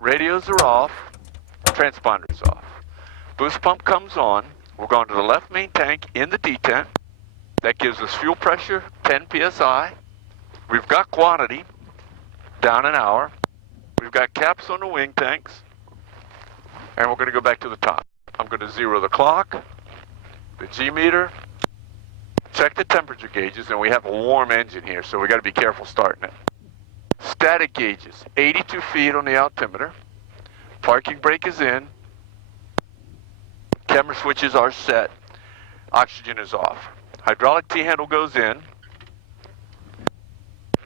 Radios are off, transponders off. Boost pump comes on. We're going to the left main tank in the detent. That gives us fuel pressure, 10 psi. We've got quantity, down an hour. We've got caps on the wing tanks. And we're going to go back to the top. I'm going to zero the clock, the G meter, check the temperature gauges, and we have a warm engine here, so we got to be careful starting it. Static gauges, 82 feet on the altimeter. Parking brake is in. Camera switches are set. Oxygen is off. Hydraulic T-handle goes in.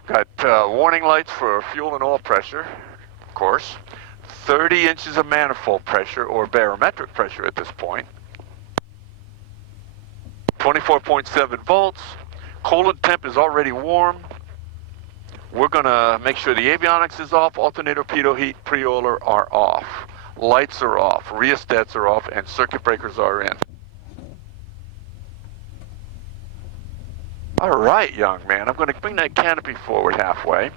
Got warning lights for fuel and oil pressure, of course. 30 inches of manifold pressure, or barometric pressure at this point. 24.7 volts. Coolant temp is already warm. We're going to make sure the avionics is off, alternator, pitot heat, pre-oiler are off. Lights are off, rheostats are off, and circuit breakers are in. All right, young man, I'm going to bring that canopy forward halfway.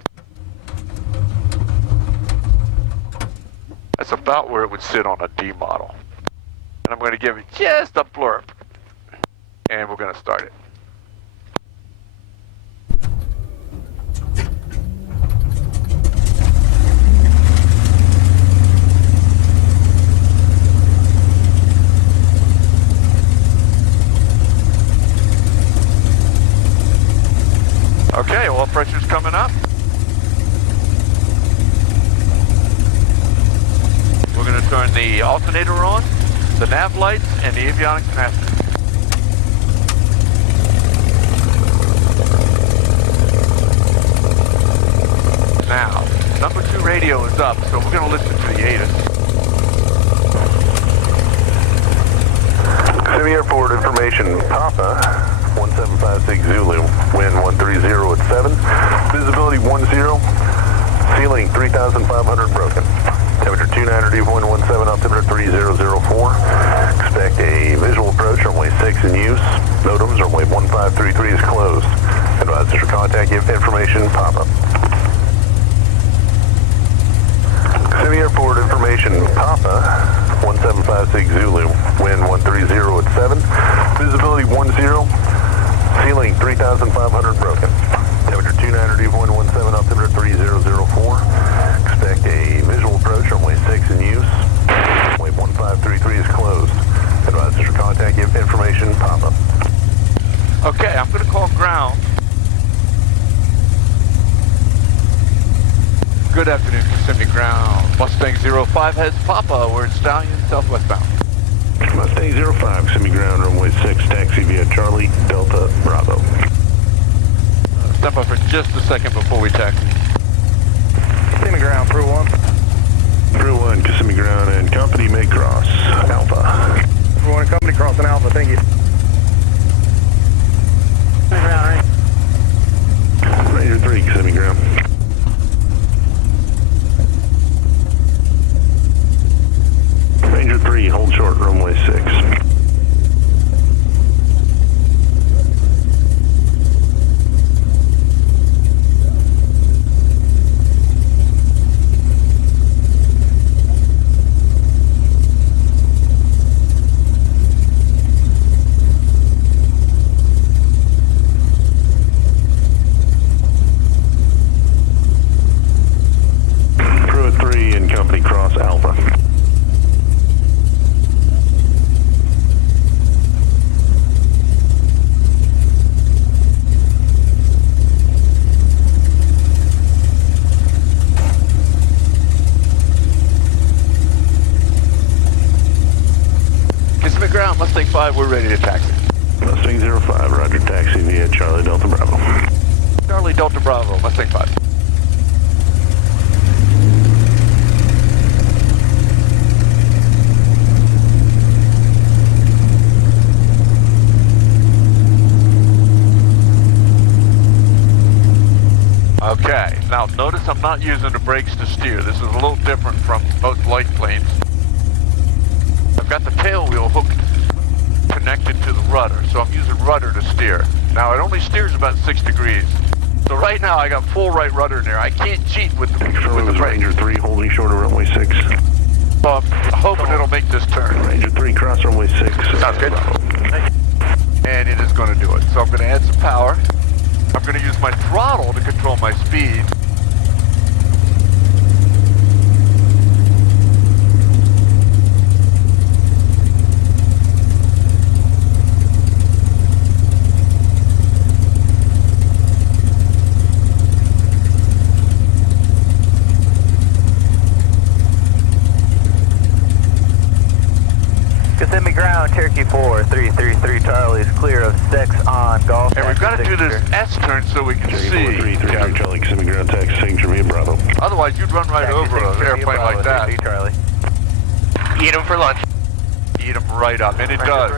That's about where it would sit on a D model. And I'm going to give it just a blurb. And we're going to start it. Okay, oil pressure's coming up. We're going to turn the alternator on, the nav lights, and the avionics and aspect. Now, number 2 radio is up, so we're going to listen to the ATIS. Semi Airport information, Papa. 1756 Zulu, wind 130 at 7, visibility 10, ceiling 3,500 broken, temperature 29 deep, wind 17, altimeter 3004, expect a visual approach, runway 6 in use, NOTAMs, runway 1533 is closed, advisors for contact, give information, Papa. Semi Airport information, Papa, 1756 Zulu, wind 130 at 7, visibility 10, ceiling 3,500 broken. Temperature 29 deep, wind 17, altimeter 3004. Expect a visual approach, runway 6 in use. Runway 1533 is closed. Advisors for contact, give information, Papa. Okay, I'm going to call ground. Good afternoon, Kissimmee Ground. Mustang 05 has Papa. We're in Stallion, southwest bound. Mustang 05, semi-ground, runway 6, taxi via Charlie, Delta, Bravo. Step up for just a second before we taxi. Semi-ground, Pro 1. Pro 1, Kissimmee Ground, and company may cross, Alpha. Pro 1, company crossing Alpha, thank you. Semi-ground, right? Ranger 3, Kissimmee Ground. Ranger 3, hold short, runway 6. Pro 3 and company cross Alpha. Ground, Mustang 5, we're ready to taxi. Mustang 05, roger, taxi via Charlie Delta Bravo. Charlie Delta Bravo, Mustang 5. Okay, now notice I'm not using the brakes to steer. This is a little different from most light planes. I've got the tail wheel hooked connected to the rudder, so I'm using rudder to steer. Now it only steers about 6 degrees. So right now I got full right rudder in there. I can't cheat with the brake. Ranger 3 holding short of runway 6. hoping it'll make this turn. Ranger 3, cross runway 6. Sounds good. And it is going to do it. So I'm going to add some power. I'm going to use my throttle to control my speed. Kissimmee ground, Cherokee 4, 333 Charlie is clear of 6 on golf. And we've got to do this S-turn so we can see. 333 Charlie, Kissimmee ground, taxi signature via Bravo. Otherwise, you'd run right over an airplane like that. Charlie. Eat them for lunch. Eat them right up, and it does.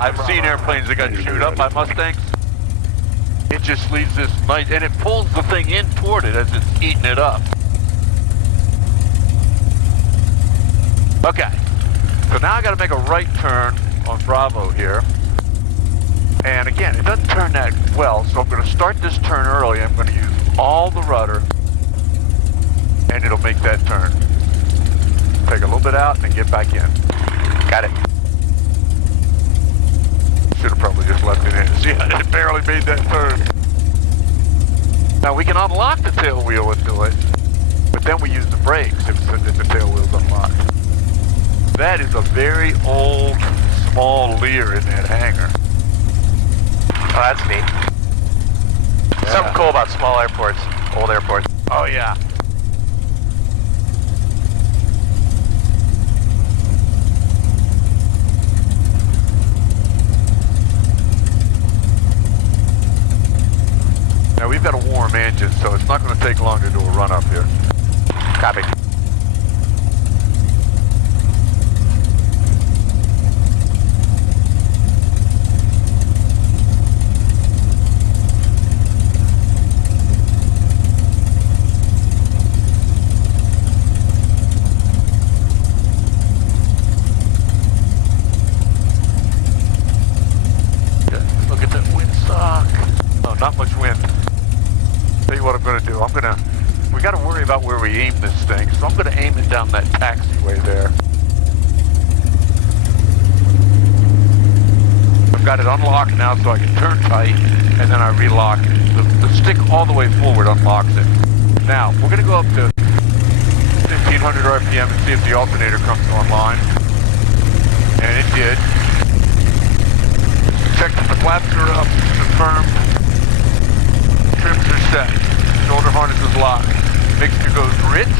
I've seen airplanes that got chewed up by Mustangs. It just leaves this nice, and it pulls the thing in toward it as it's eating it up. Okay. So now I got to make a right turn on Bravo here. And again, it doesn't turn that well, so I'm going to start this turn early. I'm going to use all the rudder, and it'll make that turn. Take a little bit out and then get back in. Got it. Should have probably just left it in. See, it barely made that turn. Now we can unlock the tail wheel and do it, but then we use the brakes if the tail wheel's unlocked. That is a very old, small Lear in that hangar. Oh, that's neat. Yeah. Something cool about small airports, old airports. Oh, yeah. Now, we've got a warm engine, so it's not going to take long to do a run up here. Copy. Look at that windsock. Oh, not much wind. Tell you what I'm going to do. We got to worry about where we aim this thing, so I'm going to aim it down that taxiway there. I've got it unlocked now so I can turn tight, and then I relock it. The stick all the way forward unlocks it. Now, we're going to go up to 1500 RPM and see if the alternator comes online. And it did. Check that the flaps are up, confirmed. Trims are set. Shoulder harness is locked. Mixture goes rich.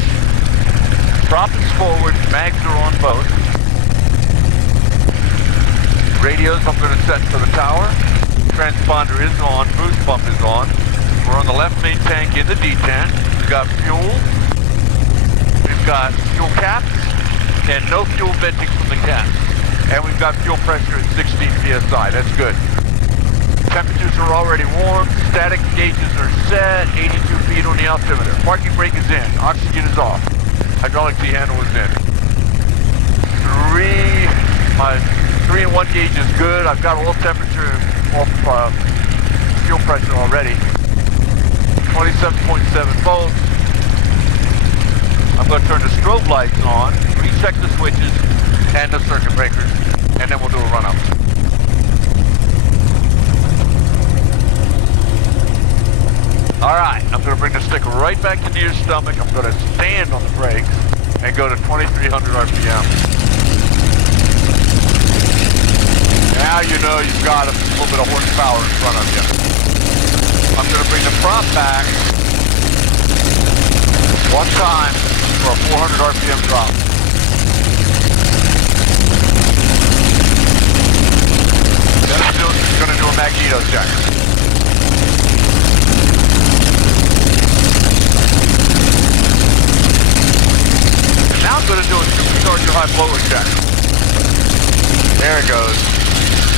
Prop is forward. Mags are on both. Radios I'm going to set to the tower. Transponder is on. Boost pump is on. We're on the left main tank in the D10. We've got fuel. We've got fuel caps. And no fuel venting from the caps. And we've got fuel pressure at 16 psi. That's good. Temperatures are already warm. Static gauges are set. 82 feet on the altimeter. Parking brake is in. Oxygen is off. Hydraulic D-handle is in. My 3 and 1 gauge is good. I've got oil temperature off fuel pressure already. 27.7 volts. I'm going to turn the strobe lights on, recheck the switches and the circuit breakers, and then we'll do a run-up. Alright, I'm going to bring the stick right back into your stomach. I'm going to stand on the brakes and go to 2300 RPM. Now you know you've got a little bit of horsepower in front of you. I'm going to bring the prop back one time for a 400 RPM drop. Then I'm going to do a magneto check. And now I'm going to do a supercharger high blower check. There it goes.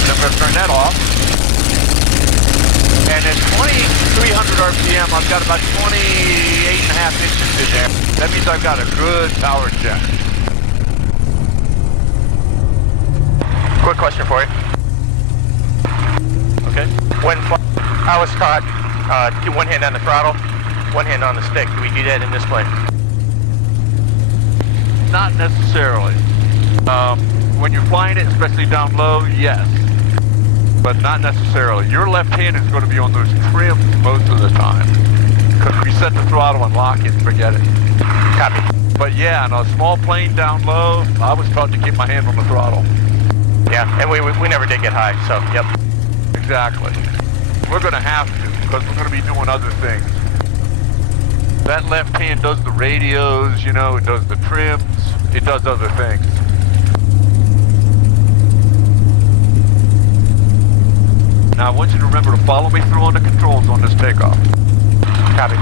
And I'm going to turn that off. And at 2300 RPM, I've got about 28.5 inches in there. That means I've got a good power check. Quick question for you. Okay. When I was taught do one hand on the throttle, one hand on the stick, do we do that in this plane? not necessarily. When you're flying it, especially down low, yes. But not necessarily. Your left hand is going to be on those trims most of the time. Because if you set the throttle and lock it, forget it. Copy. But yeah, on a small plane down low, I was taught to keep my hand on the throttle. Yeah, and we never did get high, so yep. Exactly. We're going to have to, because we're going to be doing other things. That left hand does the radios, you know, it does the trims, it does other things. Now I want you to remember to follow me through on the controls on this takeoff. Copy.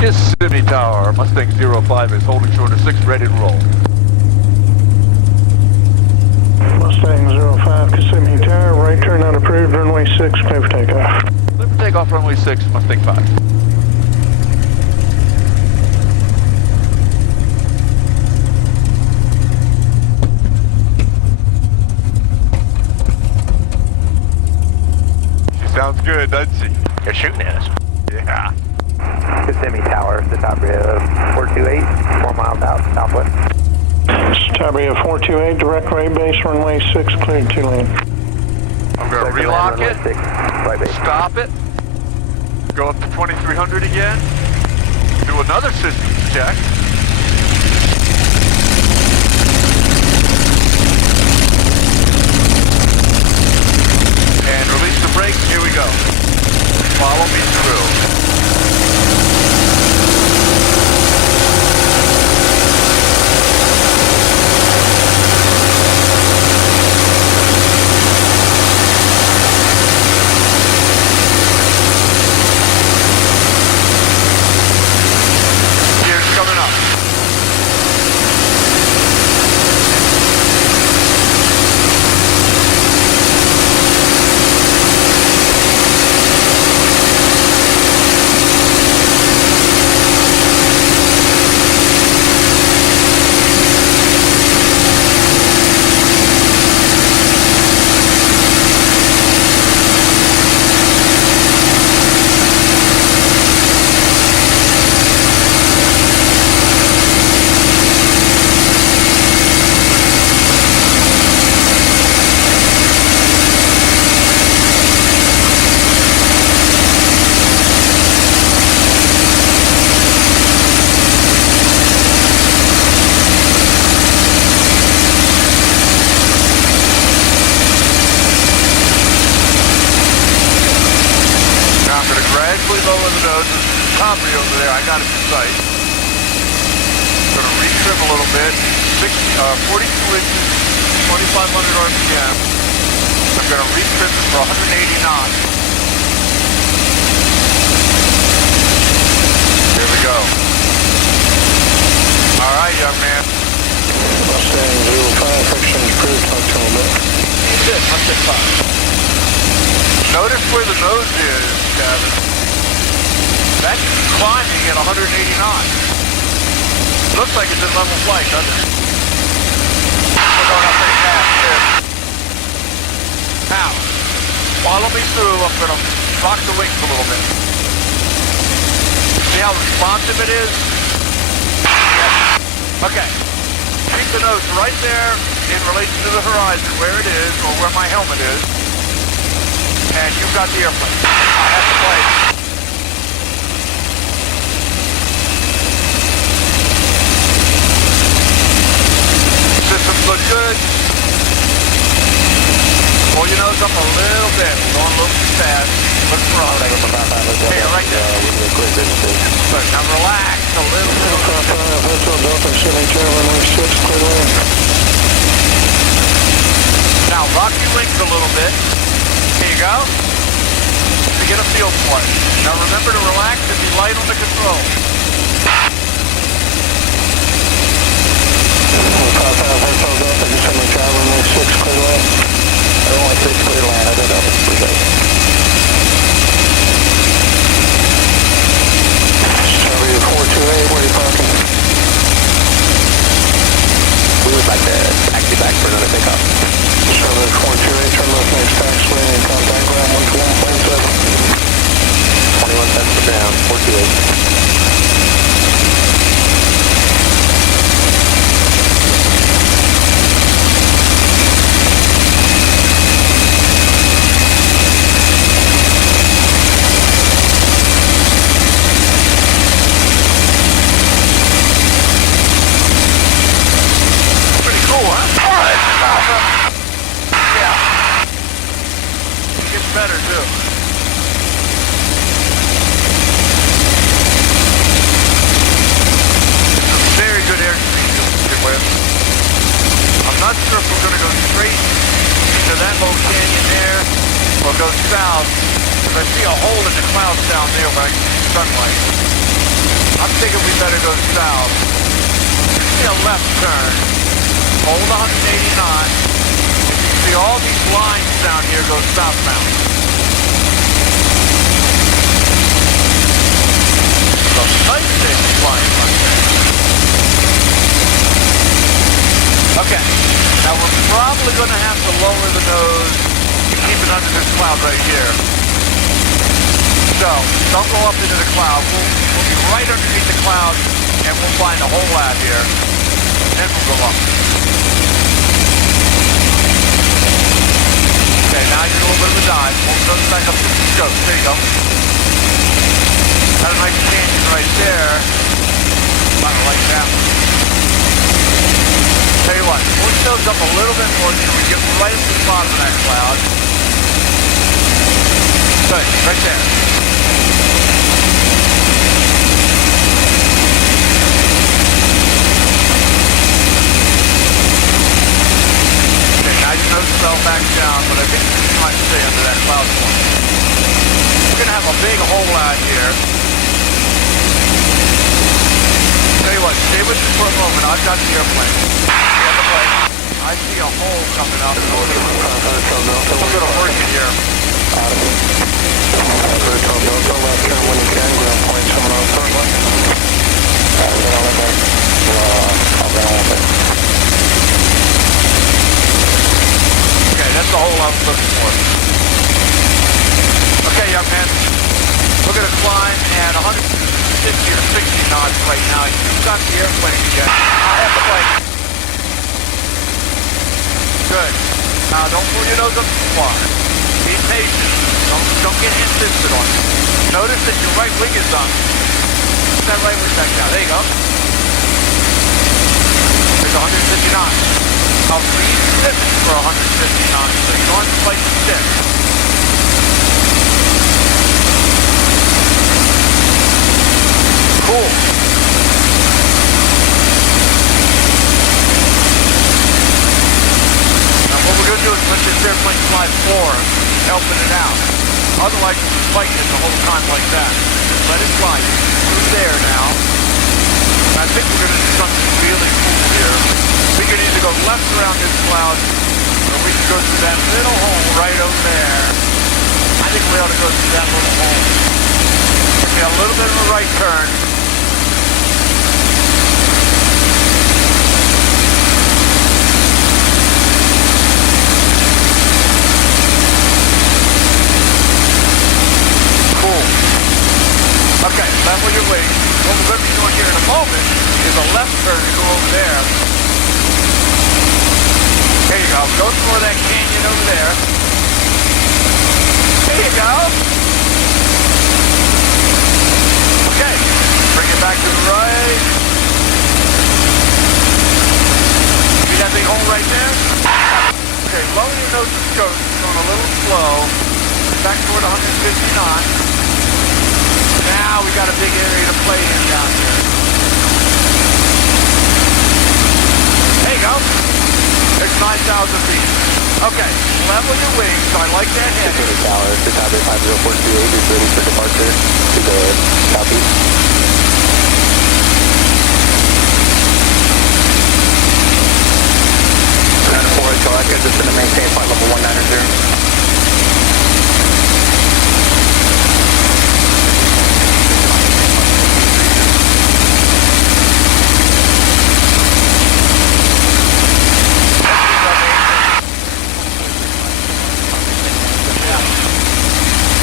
Kissimmee Tower, Mustang 05 is holding short of 6, ready to roll. Mustang 05, Kissimmee Tower, right turn not approved, runway 6, clear for takeoff. Clear for takeoff, runway 6, Mustang 5. Sounds good, doesn't she? You're shooting at us. Yeah. Kissimmee Tower, the top of 428, 4 miles out, southwest. Tabria 428, direct right base, runway 6, cleared 2 lane. I'm going to relock it, 6, right base. stop it, go up to 2300 again, do another systems check. And release the brakes, here we go. Follow me through. Gears coming up. Lower the nose, there's Cabri over there, I got it in sight. Going to retrim a little bit, 42 inches, 2,500 RPM. I'm going to retrim it for 180 knots. Here we go. All right, young man. Mustang 05, friction approved, talk to him a bit. Good, Mustang 5. Notice where the nose is, Gavin. That's climbing at 180 knots. Looks like it's in level flight, doesn't it? We're going up pretty fast, too. Now, follow me through. I'm going to rock the wings a little bit. See how responsive it is? Yeah. Okay. Keep the nose right there in relation to the horizon, where it is, or where my helmet is. And you've got the airplane. I have the plane. Systems look good. Pull your nose up a little bit. We're going a little too fast. Look for all that. Hey, right there. Good. Now relax a little bit. Now rock your wings a little bit. Here you go. To get a feel for it. Now remember to relax and be light on the control. Only 6 clear line, I don't know if it's pretty good. Tabria 428, where are you parking? We would like to taxi back for another pickup. Tabria 428, turn left next taxiway and contact ground 121.7. 428. Better too. Very good airspeed to begin with. I'm not sure if we're going to go straight into that little canyon there or go south, because I see a hole in the clouds down there where I can see sunlight. I'm thinking we better go south. You see a left turn, hold 180 knots. You see all these lines down here go southbound. So nice thing flying like that. Okay, now we're probably going to have to lower the nose to keep it under this cloud right here. So, don't go up into the cloud. We'll be right underneath the cloud and we'll find a hole out here. Then we'll go up. Okay, now you're a little bit of a dive. Hold those back up to the scope. There you go. Got a nice canyon right there. Kind of like that. Tell you what, push those up a little bit more so we get right to the bottom of that cloud. Good, right there. Okay, now your nose fell back down, but I think you might stay under that cloud form. We're going to have a big hole out here. Tell you what, stay with me for a moment. I've got the airplane. I see a hole coming up. I'm going to work it here. Okay, that's the hole I was looking for. Okay, young man. We're going to climb at 150 or 60 knots right now. You've got the airplane again. I have the plane. Good. Now don't pull your nose up too far. Be patient. Don't get insistent on it. Notice that your right wing is up. Put that right wing back down. There you go. There's 150 knots. I'll re-slip it for 150 knots so you don't have to fight the stick. Cool. What we're going to do is let this airplane fly forward, helping it out. Otherwise, you can fight it the whole time like that. Just let it fly. Through there now. And I think we're going to do something really cool here. We can either go left around this cloud, or we can go through that little hole right over there. I think we ought to go through that little hole. Give me a little bit of a right turn. Okay, level your wings. What we're going to be doing here in a moment is a left turn to go over there. There you go. Go toward that canyon over there. There you go. Okay, bring it back to the right. See that big hole right there? Okay, lower your nose to scope. Going a little slow. Back toward 150 knots. Now we got a big area to play in down here. There you go. There's 9,000 feet. Okay, level your wings. I like that heading. Tower, Chicago 50428 is ready for departure to the southeast. So I guess it's going to maintain flight level 190.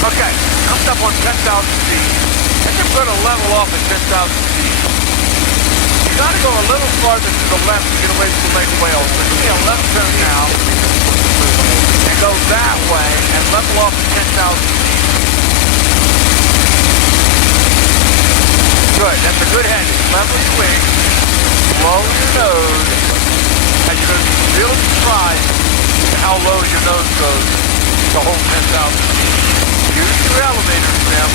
Okay, I'm up on 10,000 feet. think we're going to level off at 10,000 feet. You got to go a little farther to the left to get away from Lake Wales. So give me a left turn now and go that way and level off at 10,000 feet. Good, that's a good head. Level your wings, blow your nose, and you're going to be really surprised at how low your nose goes to hold 10,000 feet. Use your elevator trim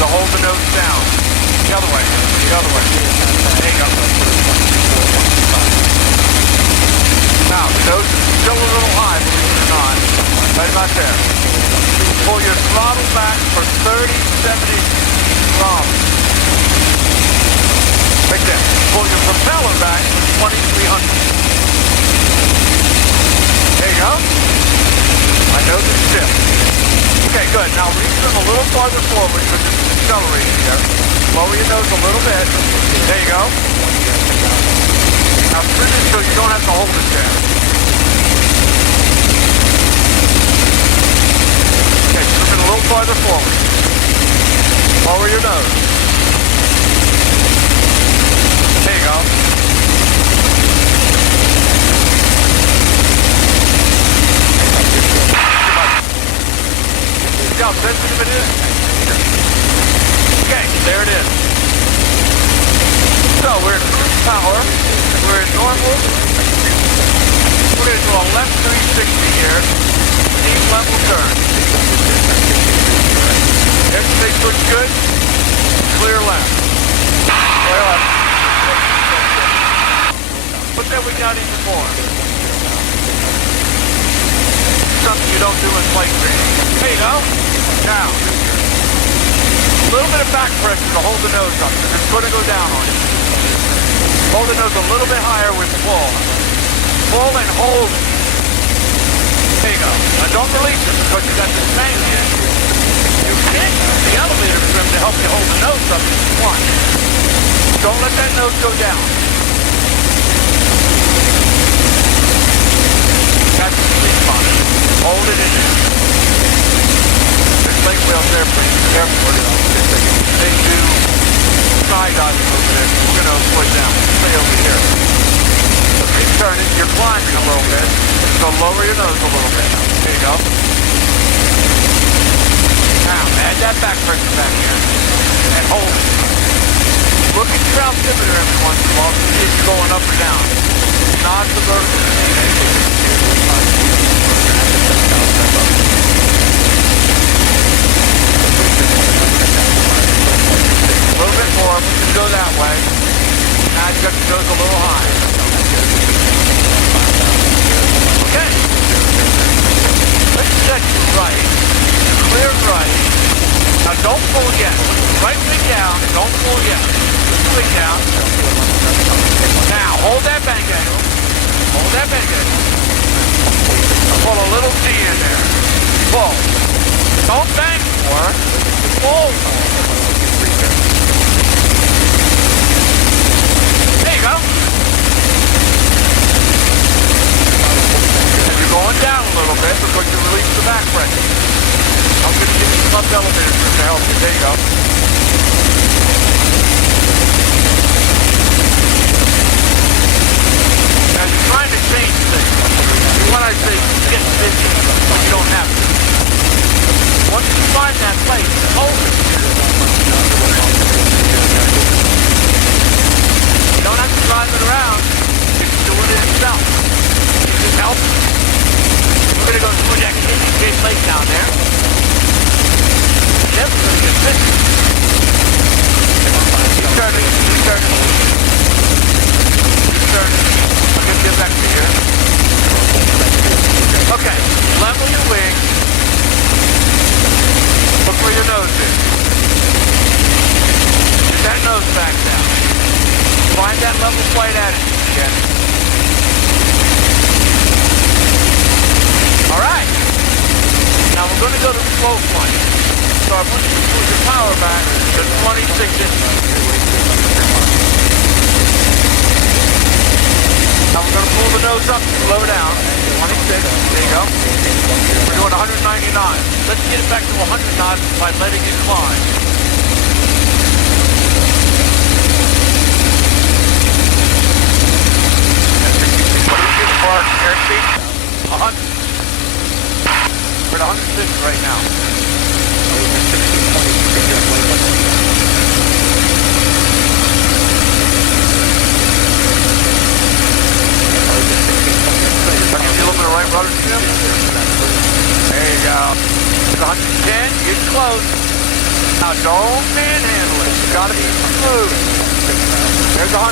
to hold the nose down. The other way, the other way. There you go. Now, the nose is still a little high, believe it or not. Right about there. Pull your throttle back for 30, 70 throttle. Right there. Pull your propeller back for 2,300. There you go. My nose is stiff. Okay, good. Now reach them a little farther forward because it's accelerating here. Lower your nose a little bit. There you go. Now spin it so you don't have to hold it there. Okay, spin it a little farther forward. Lower your nose. There you go. See how sensitive it is? Okay, there it is. So we're in cruise power. We're in normal. We're going to do a left 360 here. Deep level turn. Everything looks good. Clear left. Clear left. But then we got even more. Something you don't do in flight training. There you go. Now, a little bit of back pressure to hold the nose up because it's going to go down on you. Hold the nose a little bit higher with pull. Pull and hold it. There you go. Now don't release it because you got this tank in. You can use the elevator trim to help you hold the nose up if you want. Don't let that nose go down. Got some sleep on it. Hold it in there. There's Lake Wales Airport. They do skydiving over there. We're going to avoid down. Stay over here. So keep turning. You're climbing a little bit. So lower your nose a little bit. There you go. Now, add that back pressure back here. And hold it. Look at your altimeter every once in a while to see if you're going up or down. Not the vertical. A little bit more, we can go that way. Now you got your nose a little high. Okay. Let's set you right. Clear right. Now don't pull again. Right wing down, don't pull again. Wing down. Now hold that bank angle. Hold that bank angle. Pull a little T in there. Pull. Don't bank more. Pull. There you go. And you're going down a little bit because you release the back pressure. I'm going to give you some up elevator to help you. There you go. Now you're trying to change things. When I say get busy, you don't have to. Once you find that place, hold it. You don't have to drive it around. You can do it yourself. You just help. We're going to go through that Indian Lake down there. Yep, we're going to get busy. Keep turning, keep turning. Keep turning. I'm going to get back to here. Okay, level your wing. Look where your nose is. Get that nose back down. Find that level flight attitude again. Alright. Now we're going to go to slow flight. So I want you to pull your power back to 26 inches. Now we're going to pull the nose up, slow down. 26, there you go. We're doing 199. Let's get it back to 100 knots by letting it climb. Now don't manhandle it. It's got to be smooth. There's 100.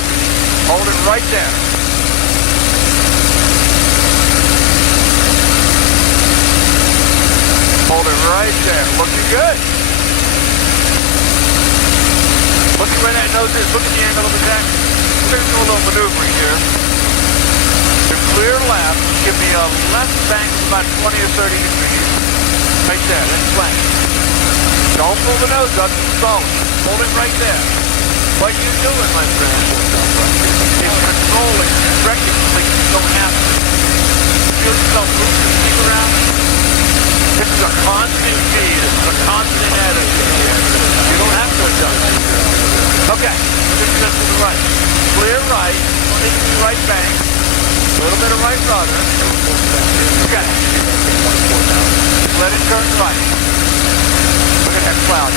Hold it right there. Hold it right there. Looking good. Look at where that nose is. Look at the angle of attack. We're going to do a little maneuvering here. To clear left, give me a left bank of about 20 or 30 degrees. Right there, then flank. Don't pull the nose up, it's solid. Hold it right there. What you're doing, my friend, is controlling, directing like you don't have to. Feel yourself move your feet around. This is a constant speed. This is a constant attitude. You don't have to adjust. Okay, let's just to the right. Clear right, into the right bank. A little bit of right rudder. Okay. Let it turn right. Look at that cloud.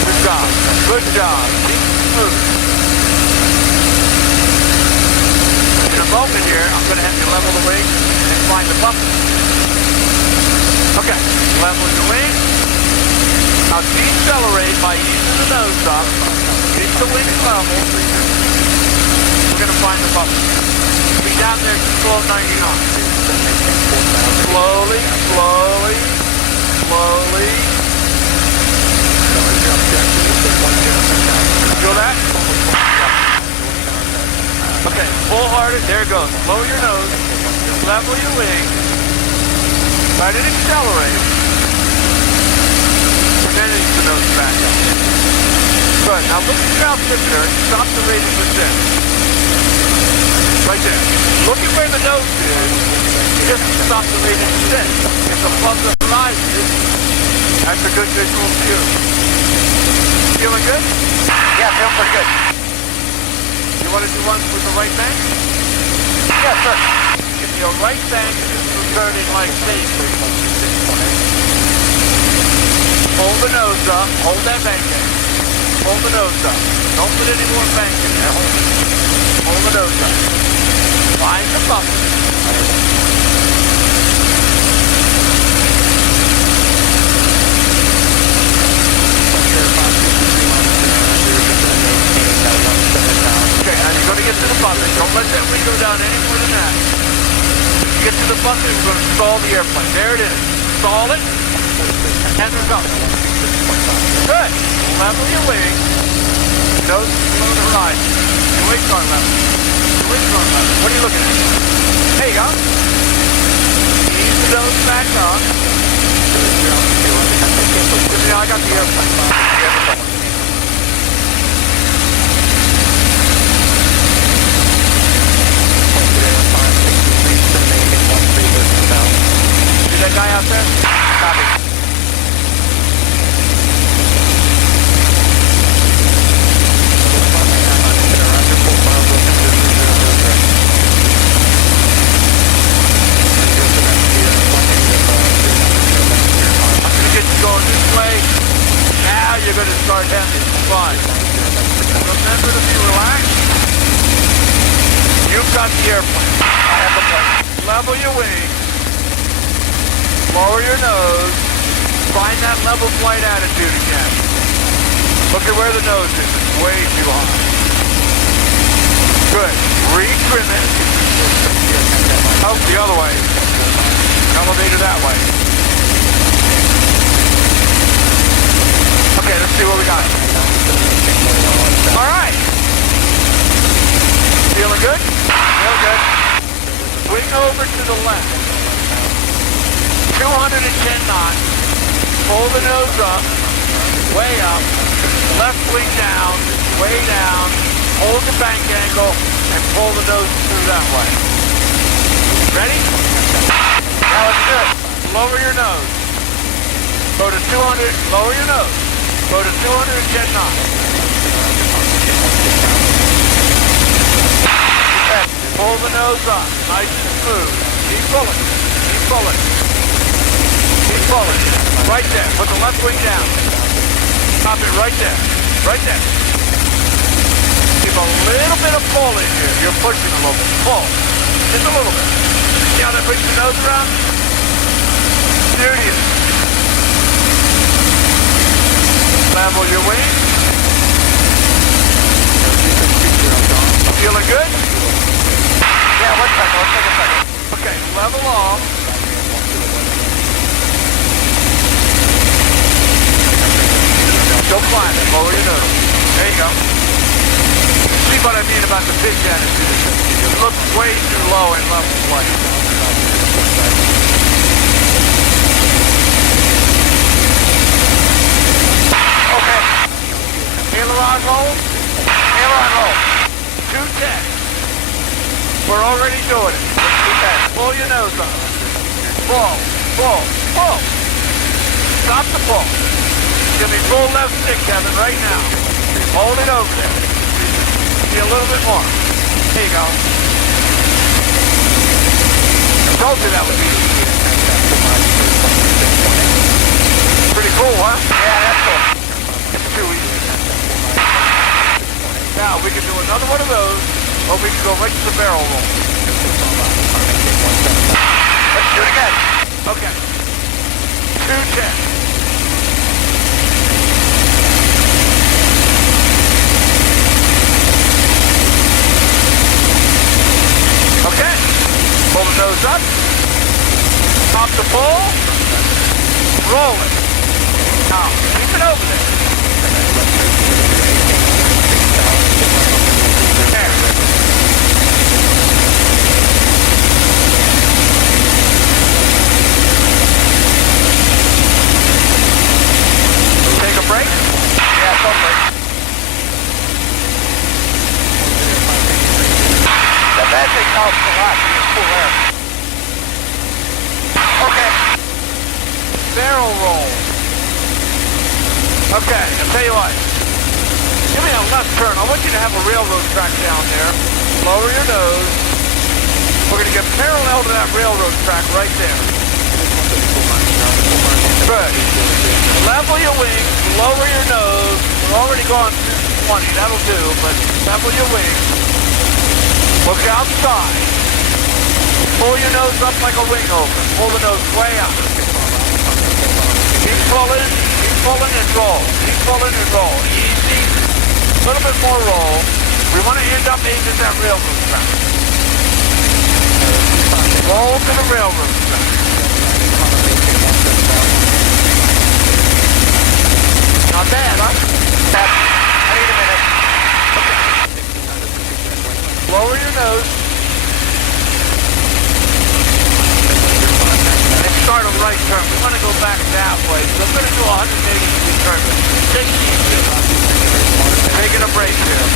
Good job. Good job. Keep moving. In a moment here, I'm going to have you level the wing and find the buffer. Okay. Level your wing. Now decelerate by easing the nose up. Keep the wing level. We're going to find the buffer. Be down there just below 90 knots. Slowly, slowly, slowly. Feel that? Okay, full-hearted, there it goes. Lower your nose, level your wing, let it accelerate, and then it's the nose back up. Good, now look at your altimeter, stop the rate of descent. Right there. Look at where the nose is, just to stop the rate of descent. It's above the horizon. That's a good visual view. Feeling good? Yeah, feeling pretty good. You want to do one with the right bank? Yeah, sure. If your right bank is returning like safely, hold the nose up, hold that bank in. Hold the nose up. Don't put any more bank in there. Hold the nose up. Find the buffer. Okay, now you're going to get to the button. Don't let that wing go down any more than that. When you get to the button, you're going to stall the airplane. There it is. Stall it. And there's up. Good. Level your wing. Nose below the horizon. Your wings aren't level. Your wings aren't level. What are you looking at? There you go. Ease the nose back up. I got the airplane. See that guy out there? Copy. I'm going to get you going this way. Now you're going to start having fun. Remember to be relaxed. You've got the airplane. I have the plane. Level your wings. Lower your nose. Find that level flight attitude again. Look at where the nose is. It's way too high. Good. Retrim it. Oh, the other way. Elevator that way. Okay, let's see what we got. All right. Feeling good? Feel good. Swing over to the left. 210 knots. Pull the nose up. Way up. Left wing down. Way down. Hold the bank angle and pull the nose through that way. Ready? Now let's do it. Lower your nose. Go to 200. Lower your nose. Go to 210 knots. Pull the nose up. Nice and smooth. Keep pulling. Keep pulling. Keep pulling. Right there. Put the left wing down. Stop it right there. Right there. Keep a little bit of pull in here. You're pushing a little bit. Pull. Just a little bit. See how that brings the nose around? There it is. Level your wings. Feeling good? Yeah, one second, let's take a second. Okay, level off. Still climbing, lower your nose. There you go. See what I mean about the pitch attitude. It looks way too low in level flight. Okay. Aileron roll. Aileron roll. 210. We're already doing it. 210. Pull your nose up. Pull. Pull. Pull. Stop the pull. Give me full left stick, Kevin, right now. Hold it over there. Give me a little bit more. There you go. I told you that would be easy. Pretty cool, huh? Yeah, that's cool. It's too easy. Now, we can do another one of those, or we can go right to the barrel roll. Let's do it again. Okay. 210. Okay. Pull the nose up. Stop the pull. Roll it. Now, keep it over there. There. Take a break? Yeah, go break. The bad thing helps a lot. You just pull air. Okay. Barrel roll. Okay, I'll tell you what. Give me a left turn. I want you to have a railroad track down there. Lower your nose. We're going to get parallel to that railroad track right there. Good. Level your wings. Lower your nose. We're already going 220. That'll do, but level your wings. Look outside. Pull your nose up like a wing open. Pull the nose way up. Keep pulling and roll. Keep pulling and roll. Easy. A little bit more roll. We want to end up aimed at that railroad track. Roll to the railroad track. Not bad, huh? Wait a minute. Lower your nose. And start a right turn. We want to go back that way. So I'm going to do a 180 degree turn. Take it easy. Taking a break here.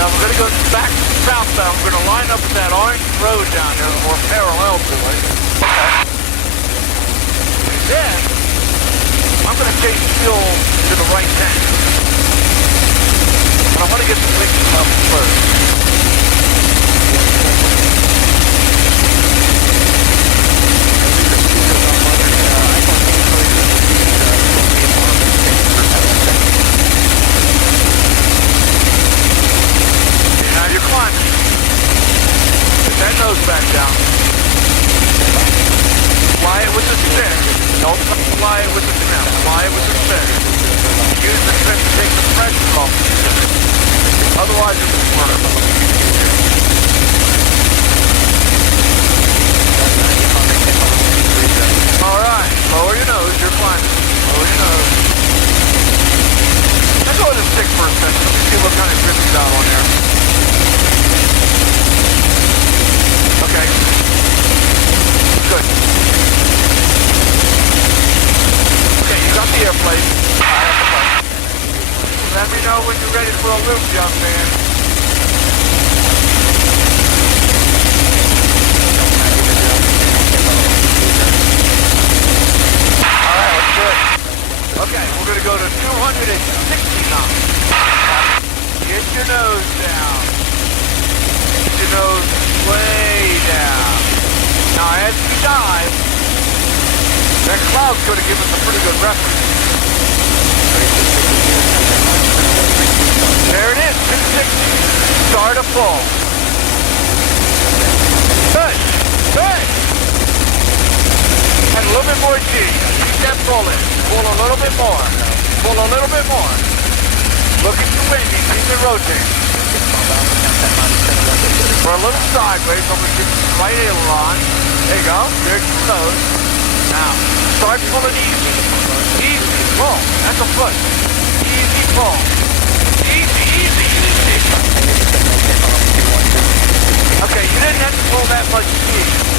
Now we're going to go back southbound. We're going to line up with that orange road down there, or parallel to it. Okay. And then, I'm going to change fuel to the right tank. But I want to get the wings up first. Now you're climbing. Put that nose back down. Fly it with the stick. Don't fly it with the stem. Fly it with the stick. Use the stick to take the pressure off the stick. Otherwise it will work. Alright, lower your nose, you're climbing. Lower your nose. Let's go with the stick for a second. Let me see what kind of grip you got on there. Okay. Good. Okay, you got the airplane. I have the plane. Let me know when you're ready for a loop, young man. Alright, let's do it. Okay, we're gonna go to 260 knots. Get your nose down. Get your nose way down. Now as we dive, that cloud's gonna give us a pretty good reference. There it is, 260. Start a pull. Good, good. And a little bit more G. Keep that pull in. Pull a little bit more. Pull a little bit more. Look at your wing and keep it rotating. For a little sideways, I'm going to give you the right aileron. There you go. There's your nose. Now, start pulling easy. Easy. Pull. That's a foot. Easy pull. Easy, easy, easy. Okay, you didn't have to pull that much speed.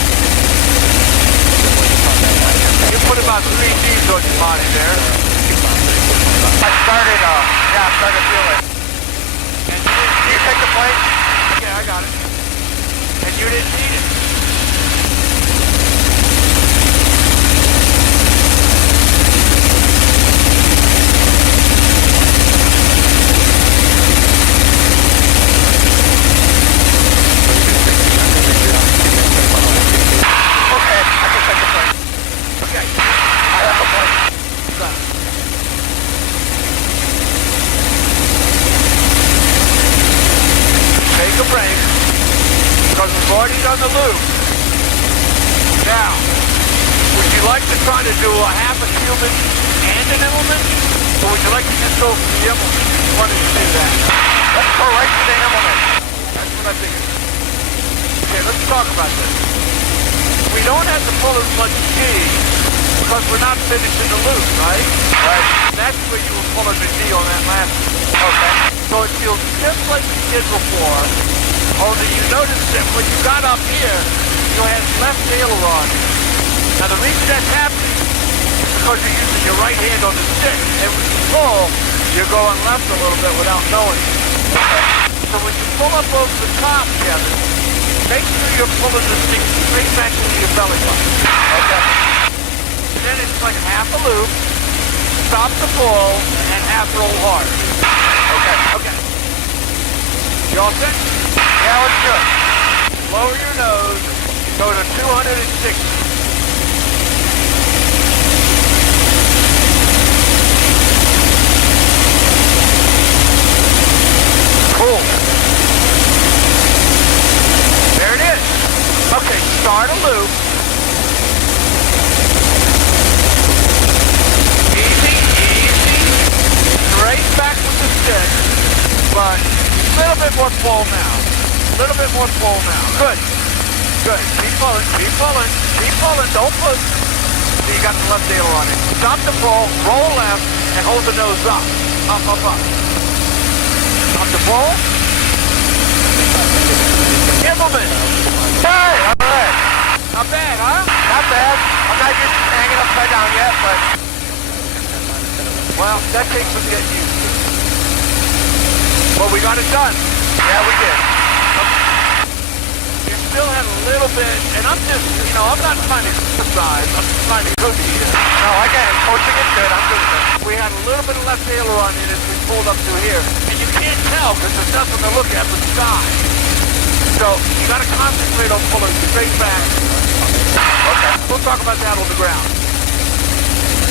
You put about 3 G's on your body there. I started to feel it. And you take the plate? Yeah, I got it. And you didn't need it. Okay, I can take the plate. Okay. I have the plate. Got it. Take a break, because we've already done the loop. Now, would you like to try to do a half a Cuban and an Immelmann? Or would you like to just go for the Immelmann? Why don't you do that? Let's go right to the Immelmann. That's what I figured. Okay, let's talk about this. We don't have to pull as much G because we're not finishing the loop, right? Right. That's where you were pulling the G on that last one. Okay. So it feels just like we did before, only you notice that when you got up here, you had left aileron. Now the reason that's happening is because you're using your right hand on the stick, and when you pull, you're going left a little bit without knowing it. Okay. So when you pull up over the top, Kevin, make sure you're pulling the stick straight back into your belly button. Okay. And then it's like half a loop, stop the pull, and half roll hard. Okay. Okay. You all set? Yeah, let's do it. Lower your nose, go to 260. Cool. There it is. Okay, start a loop. Easy, easy. Straight back with the stick, but a little bit more pull now. A little bit more pull now. Good. Good. Keep pulling, keep pulling, keep pulling. Don't push. So you got the left aileron in. Stop the pull, roll left, and hold the nose up. Up, up, up. Stop the pull. Immelmann. Hey, all right. Not bad, huh? Not bad. I'm not just hanging upside down yet, but... Well, that takes some getting used to. But we got it done. Yeah, we did. You still had a little bit, and I'm just, I'm not trying to emphasize, I'm just trying to coach you. No, I got it. Coaching is good. I'm good with it. We had a little bit of left aileron in as we pulled up through here. And you can't tell because there's nothing to look at but sky. So you got to concentrate on pulling straight back. Okay. We'll talk about that on the ground.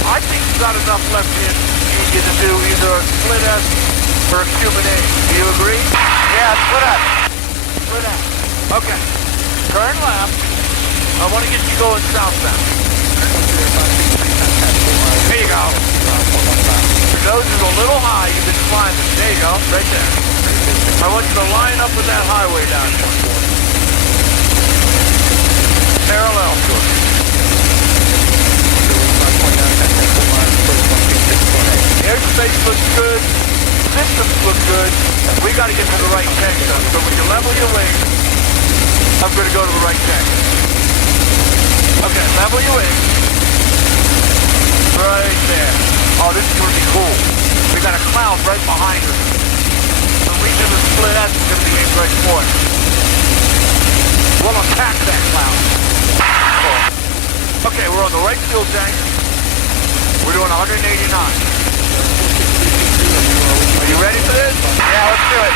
I think you got enough left in you to do either a split S or a Cuban A. Do you agree? Yeah, split up. Split S. Okay. Turn left. I want to get you going southbound. There you go. Your nose is a little high. You've been climbing. There you go. Right there. I want you to line up with that highway down there. Parallel to it. Airspace looks good. Systems look good. We got to get to the right tank though. So when you level your wings, I'm going to go to the right tank. Okay, level your wings. Right there. Oh, this is going to be cool. We got a cloud right behind us. When we do the split S, it's going to be aimed right for it. We'll attack that cloud. Cool. Okay, we're on the right fuel tank. We're doing 189. Are you ready for this? Yeah, let's do it.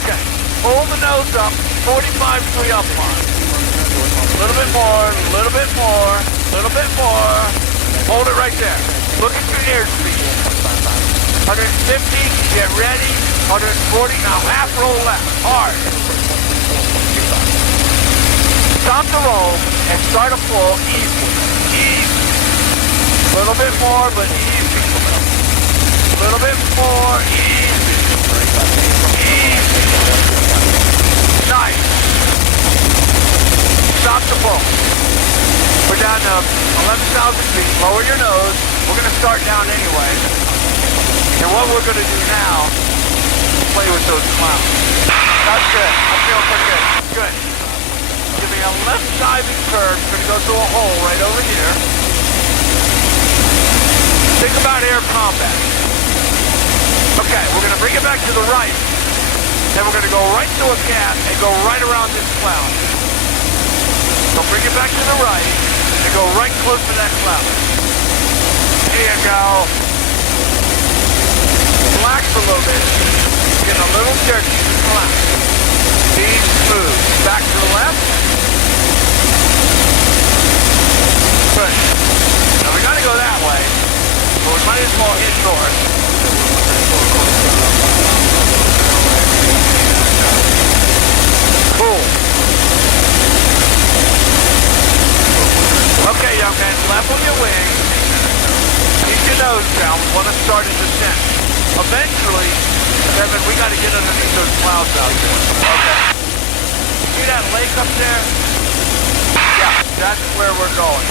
Okay. Pull the nose up, 45 degree up line. A little bit more, a little bit more, a little bit more. Hold it right there. Look at your airspeed. 150, get ready. 140, now half roll left, hard. Stop the roll and start to pull easy. Easy. A little bit more, but easy. A little bit more, easy. Easy. Nice. Stop the pull. We're down to 11,000 feet. Lower your nose. We're going to start down anyway. And what we're going to do now is play with those clouds. That's good. I'm feeling pretty good. Good. Give me a left diving curve. We're going to go through a hole right over here. Think about air combat. Okay, we're going to bring it back to the right. Then we're going to go right through a gap and go right around this cloud. So bring it back to the right and go right close to that cloud. Here you go. Relax a little bit. Get a little jerky. Relax. Be smooth. Back to the left. Good. Now we got to go that way, but we might as well hit north. Boom. Okay, young man, level your wings. Keep your nose down. We want to start a descent. Eventually, Kevin, we got to get underneath those clouds out there. Okay. See that lake up there? Yeah, that's where we're going.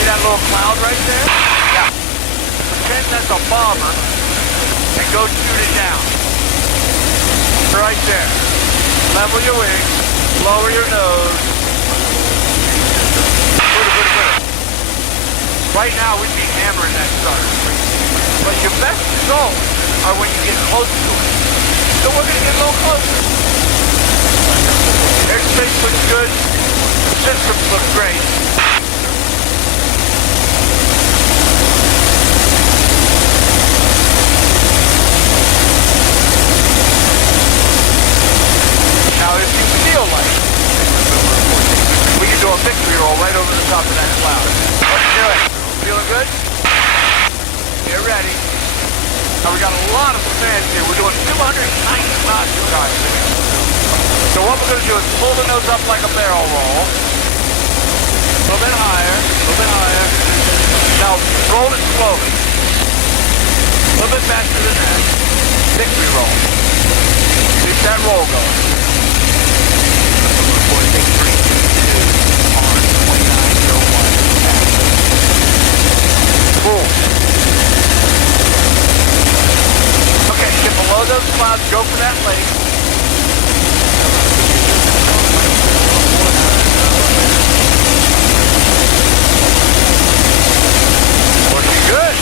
See that little cloud right there? Yeah. Pretend that's a bomber and go shoot it down. Right there. Level your wings. Lower your nose. Right now we'd be hammering that starter. But your best results are when you get close to it. So we're going to get a little closer. Airspace looks good. Systems look great. Now if you feel like we can do a victory roll right over the top of that cloud. Let's do it. Feeling good? Get ready. Now we got a lot of fans here. We're doing 290 knots of guys. So what we're going to do is pull the nose up like a barrel roll. A little bit higher. A little bit higher. Now roll it slowly. A little bit faster than that. Victory roll. Keep that roll going. 46322 on 2901. Boom. Okay, get below those clouds, go for that lake. Looking good.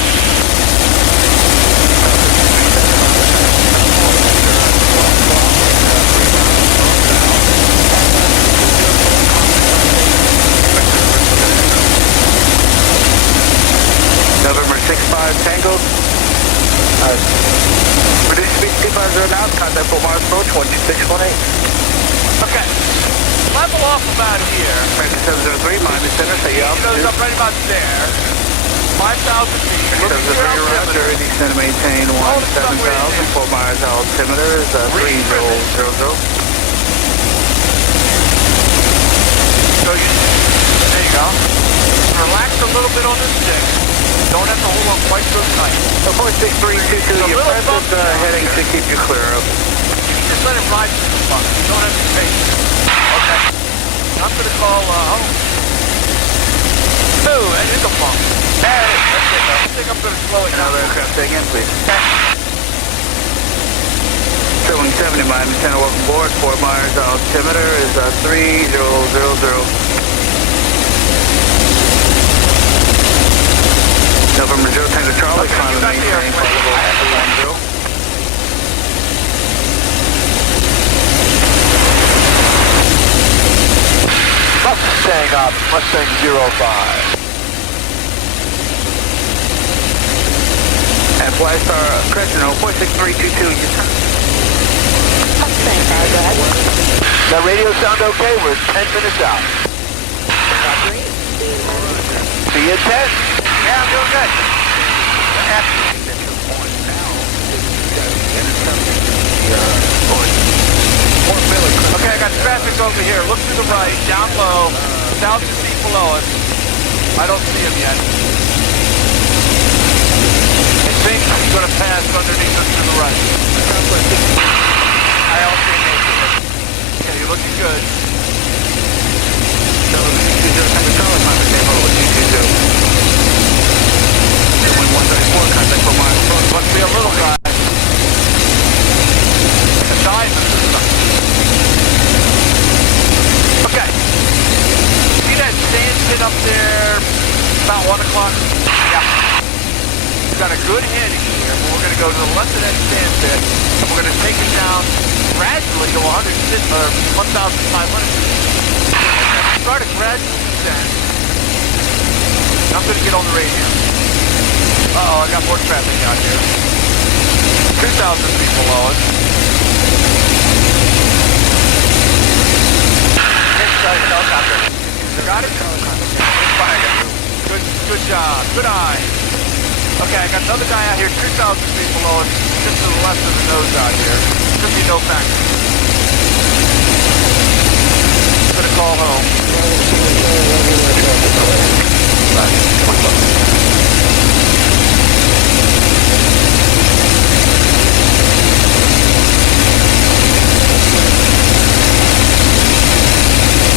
November 65 Tango. Reduce speed 250 now. Contact Fort Myers approach 12618. Okay. Level off about here. 703, Miami Center, say yeah. Goes up right about there. 5,000 feet. Look at your altimeter. Roger, descend to maintain 17,000. Fort Myers altimeter is 3000. So there you go. Relax a little bit on the stick. Don't have to hold on quite so tight. 46322, your present heading should keep you clear of. You can just let it ride through the bump. You don't have to take it. Okay. I'm going to call, Ooh, that is a bump. That's it, though. I think I'm going to slow it down. Another aircraft take in, please. 770 Miami Center, welcome aboard. Fort Myers altimeter is 3000. November 0 Tango Charlie, climb and maintain flight level 10. Mustang up, Mustang 05. YSR Crescent 46322, your turn. That radio sound okay? We're 10 minutes out. See you at 10? Yeah, I'm doing good. Okay, I got traffic over here. Look to the right, down low, 1,000 feet below us. I don't see him yet. I think he's going to pass underneath us to the right. I don't see him. Yeah, you're looking good. So, contact for Mars. Must be a little guy. A diamond or something. Okay. See that sand pit up there about 1 o'clock? Yeah. We've got a good heading here, but we're going to go to the left of that sand pit, and we're going to take it down gradually to 1,500 feet. Start a gradual descent. I'm going to get on the radio. Uh-oh, I got more traffic out here. 2,000 feet below us. Helicopter. Got it? Good job. Good eye. Okay, I got another guy out here 2,000 feet below us, just to the left of the nose out here. Should be no factor. I'm going to call home.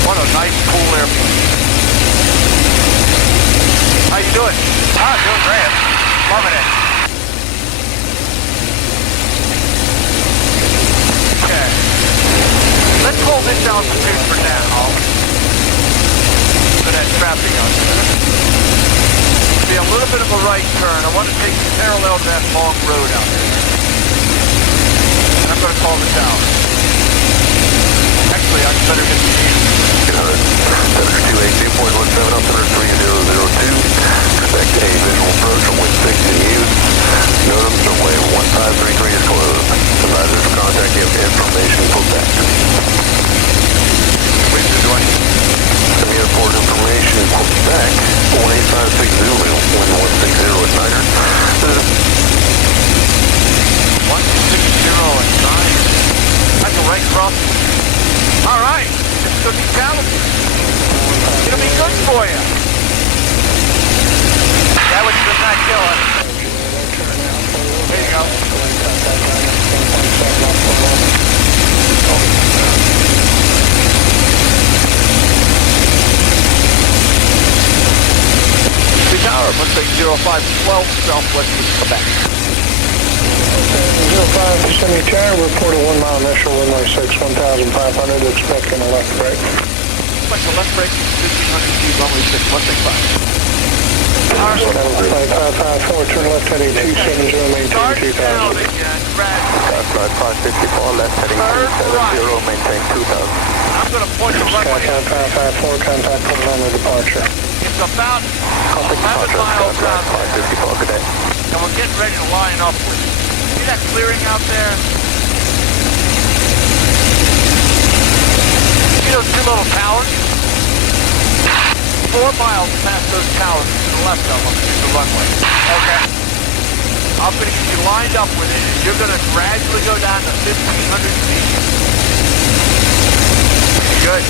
What a nice, cool airplane. How you doing? Doing great. Loving it. Okay. Let's hold this altitude for now. For that traffic out there. Be a little bit of a right turn. I want to take you parallel to that long road out there. And I'm going to call this out. Actually, I better get the name. Center 282.17 up center 3002. Expect a visual approach from wind 6 in use. NOTAM runway 1533 is closed. Advisors for contact if information Quebec. Wind is what? Some airport information in Quebec 1856 Zulu, wind 160 at Niner. 160 at 9. That's a right crossing. All right. Just took these challenges. It'll be good for you. That was just not killing. There you go. The tower, Mustang 0512, southwest of Quebec. 05 Kissimmee Tower, report a 1 mile initial, runway 6, 1,500, expecting a left brake. Expect a left brake, 1,500 feet, runway 6, Mustang 5. Tower 5554, turn left heading 270, maintain 2,000. Down again, Flight 554, left heading 270, maintain 2,000. I'm going to point the runway. Sky 5554, contact Portland departure. It's about 11 miles out there. 554, good day. And we're getting ready to line up with it. See that clearing out there? See those two little towers? 4 miles past those towers to the left of them is the runway. Okay. I'm going to get you lined up with it, and you're going to gradually go down to 1,500 feet. Good.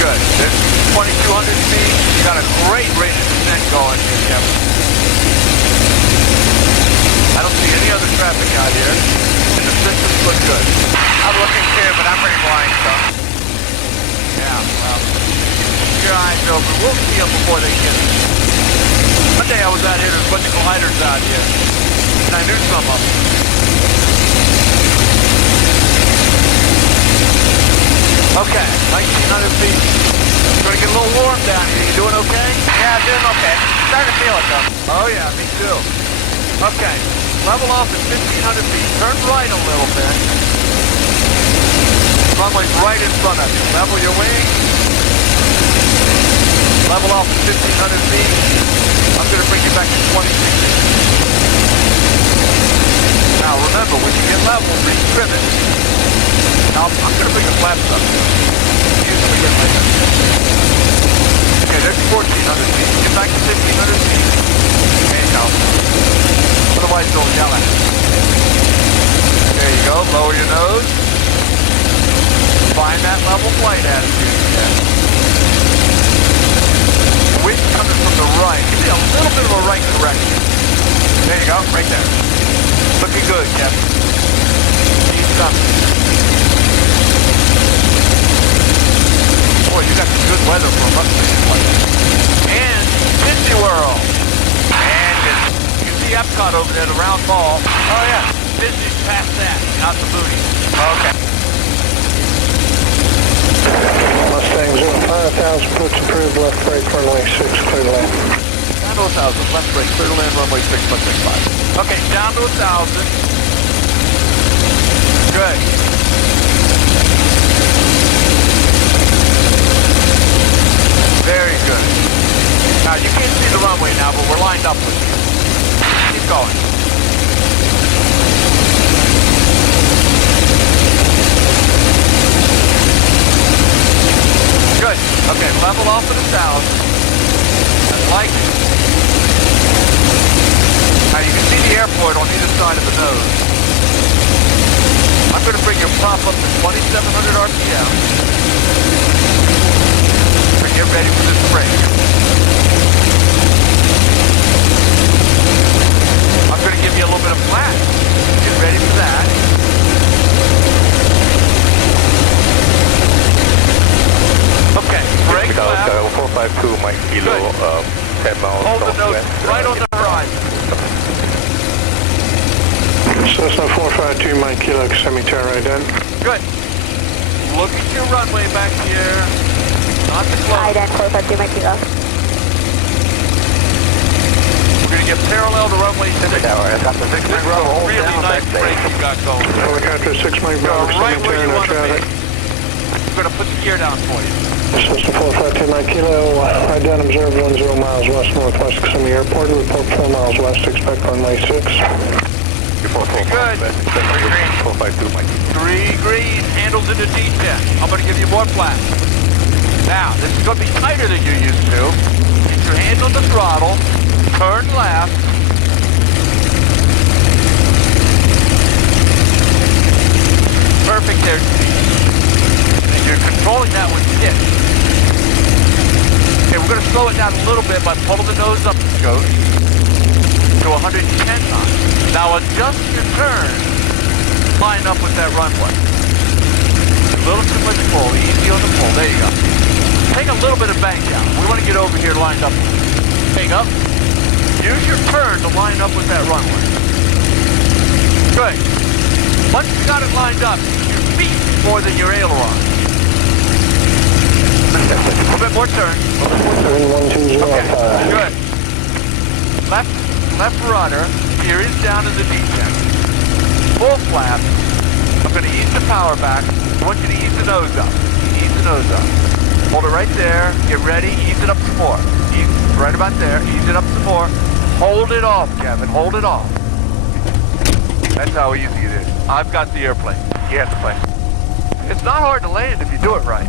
Good. There's 2,200 feet. You got a great rate of descent going here, Kevin. I don't see any other traffic out here, and the systems look good. I'm looking too, but I'm pretty blind, so. Yeah, well, keep your eyes open. We'll see them before they get us. One day I was out here, there's a bunch of gliders out here, and I knew some of them. Okay, 1,900 feet. It's going to get a little warm down here. You doing okay? Yeah, I'm doing okay. starting to feel it though. Oh yeah, me too. Okay, level off at 1,500 feet. Turn right a little bit. Runway's right in front of you. Level your wing. Level off at 1,500 feet. I'm going to bring you back to 26. Now remember, when you get level, retrim it. Now I'm going to bring the flaps up. Use them again later. Okay, there's 1,400 feet. Get back to 1,500 feet. And down. Otherwise they'll yell at you. There you go. Lower your nose. Find that level flight attitude again. The wind's coming from the right. Give me a little bit of a right direction. There you go. Right there. Looking good, Captain. Keep coming. Boy, you got some good weather for a Mustang flight. And Disney World. And you see Epcot over there, the round ball. Oh yeah, Disney's past that, out the booty. Okay. Mustang 05,000, puts approved, left brake, runway 6, clear to land. Down to 1,000, left brake, clear to land, runway 6.65. Okay, down to 1,000. Good. Very good. Now, you can't see the runway now, but we're lined up with you. Keep going. Good. Okay, level off at 1,000. I like it. Now, you can see the airport on either side of the nose. I'm going to bring your prop up to 2,700 RPM. And get ready for this brake. I'm going to give you a little bit of flat. Get ready for that. Okay, brake left. 452, Mike Kilo, 10 miles Hold the nose southwest. right on the horizon. Cessna 452, Mike Kilo, semi-turn right in. Good. Look at your runway back here. Not the close. Hi, Dan 452, Mike Kilo. We're going to get parallel to runway 6. This is a really nice brake you got going. Helicopter 6 Mike Go Bravo, right where you semi-turn, want to be. traffic. We're going to put the gear down for you. Cessna 452, Mike Kilo, right down, observe 10 miles west northwest Kissimmee Airport, report 4 miles west, expect runway 6. Good. 452, Mike. 3 green, handles into D10. I'm going to give you more flat. Now, this is going to be tighter than you're used to. Get your hand on the throttle, turn left. Perfect there, Steve. And you're controlling that with stick. Okay, we're going to slow it down a little bit by pulling the nose up the coach to 110 knots. Now adjust your turn, line up with that runway. A little too much pull, easy on the pull, there you go. Take a little bit of bank down. We want to get over here lined up. Take up. Use your turn to line up with that runway. Good. Once you got it lined up, use your feet more than your aileron. A little bit more turn. Okay, good. Left rudder, gear is down in the D10. Full flap. I'm going to ease the power back. I want you to ease the nose up. Ease the nose up. Hold it right there. Get ready. Ease it up some more. Ease right about there. Ease it up some more. Hold it off, Kevin. Hold it off. That's how easy it is. I've got the airplane. You have the plane. It's not hard to land if you do it right.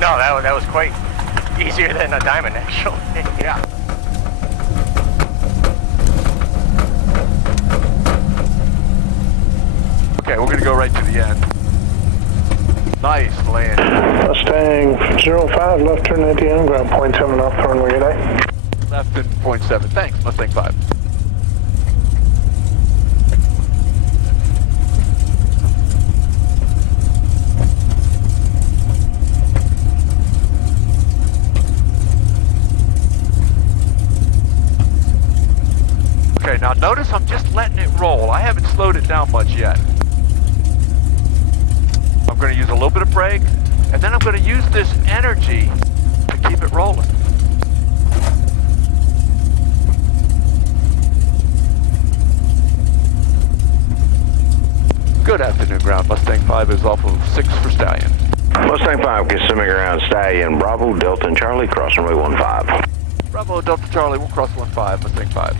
No, that was quite easier than a diamond, actually. Yeah. Okay, we're going to go right to the end. Nice land. Mustang 05, left turn at the end, ground 0.7 off, runway 8. Left in 0.7. Thanks, Mustang 5. Okay, now notice I'm just letting it roll. I haven't slowed it down much yet. I'm going to use a little bit of brake, and then I'm going to use this energy to keep it rolling. Afternoon ground. Mustang 5 is off of 6 for Stallion. Mustang 5, Kissimmee ground, Stallion, Bravo, Delta, and Charlie, cross runway 15. Bravo, Delta Charlie, we'll cross 15, Mustang 5.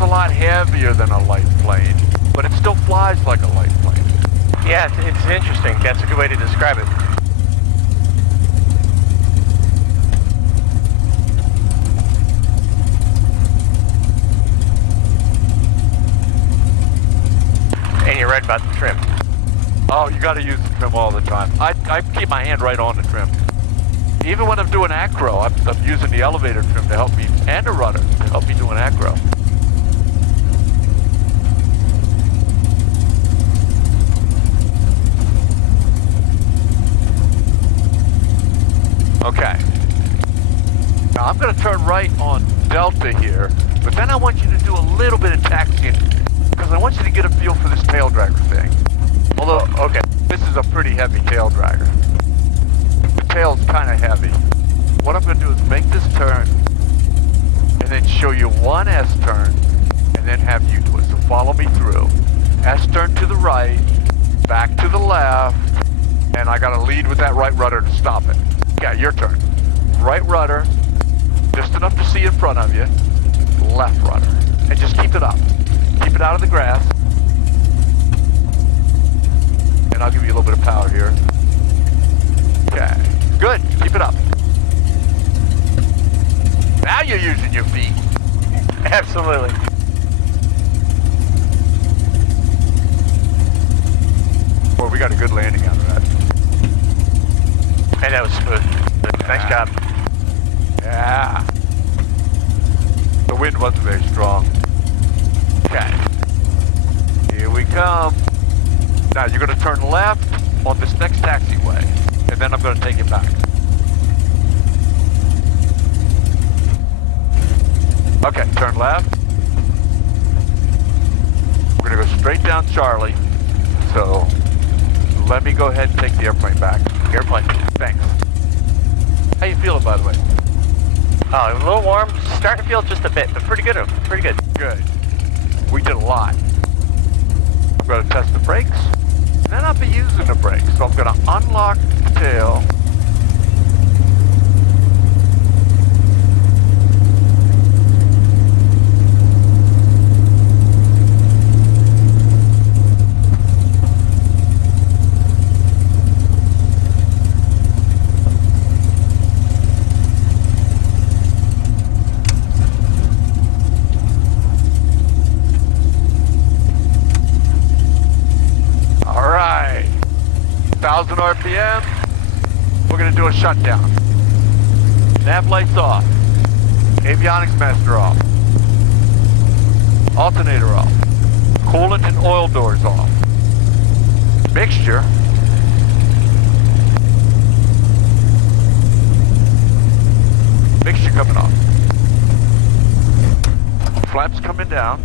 A lot heavier than a light plane, but it still flies like a light plane. Yeah, it's interesting. That's a good way to describe it. And you're right about the trim. Oh, you got to use the trim all the time. I keep my hand right on the trim. Even when I'm doing acro, I'm using the elevator trim to help me, and the rudder to help me do an acro. Okay. Now I'm going to turn right on Delta here, but then I want you to do a little bit of taxiing because I want you to get a feel for this tail dragger thing. Although, okay, this is a pretty heavy tail dragger. The tail's kind of heavy. What I'm going to do is make this turn and then show you one S turn and then have you do it. So follow me through. S turn to the right, back to the left, and I got to lead with that right rudder to stop it. Yeah, your turn. Right rudder, just enough to see in front of you. Left rudder. And just keep it up. Keep it out of the grass. And I'll give you a little bit of power here. Okay. Good. Keep it up. Now you're using your feet. Absolutely. Boy, we got a good landing out of that. And that was smooth. Nice job. Yeah. The wind wasn't very strong. Okay. Here we come. Now you're going to turn left on this next taxiway, and then I'm going to take it back. Okay, turn left. We're going to go straight down Charlie. So let me go ahead and take the airplane back. Airplane. Thanks. How you feeling, by the way? Oh, a little warm. Starting to feel just a bit, but pretty good. Pretty good. Good. We did a lot. I'm going to test the brakes, and then I'll be using the brakes. So I'm going to unlock the tail. All right, 1,000 RPM. We're going to do a shutdown. Nav lights off. Avionics master off. Alternator off. Coolant and oil doors off. Mixture. Mixture coming off. Flaps coming down.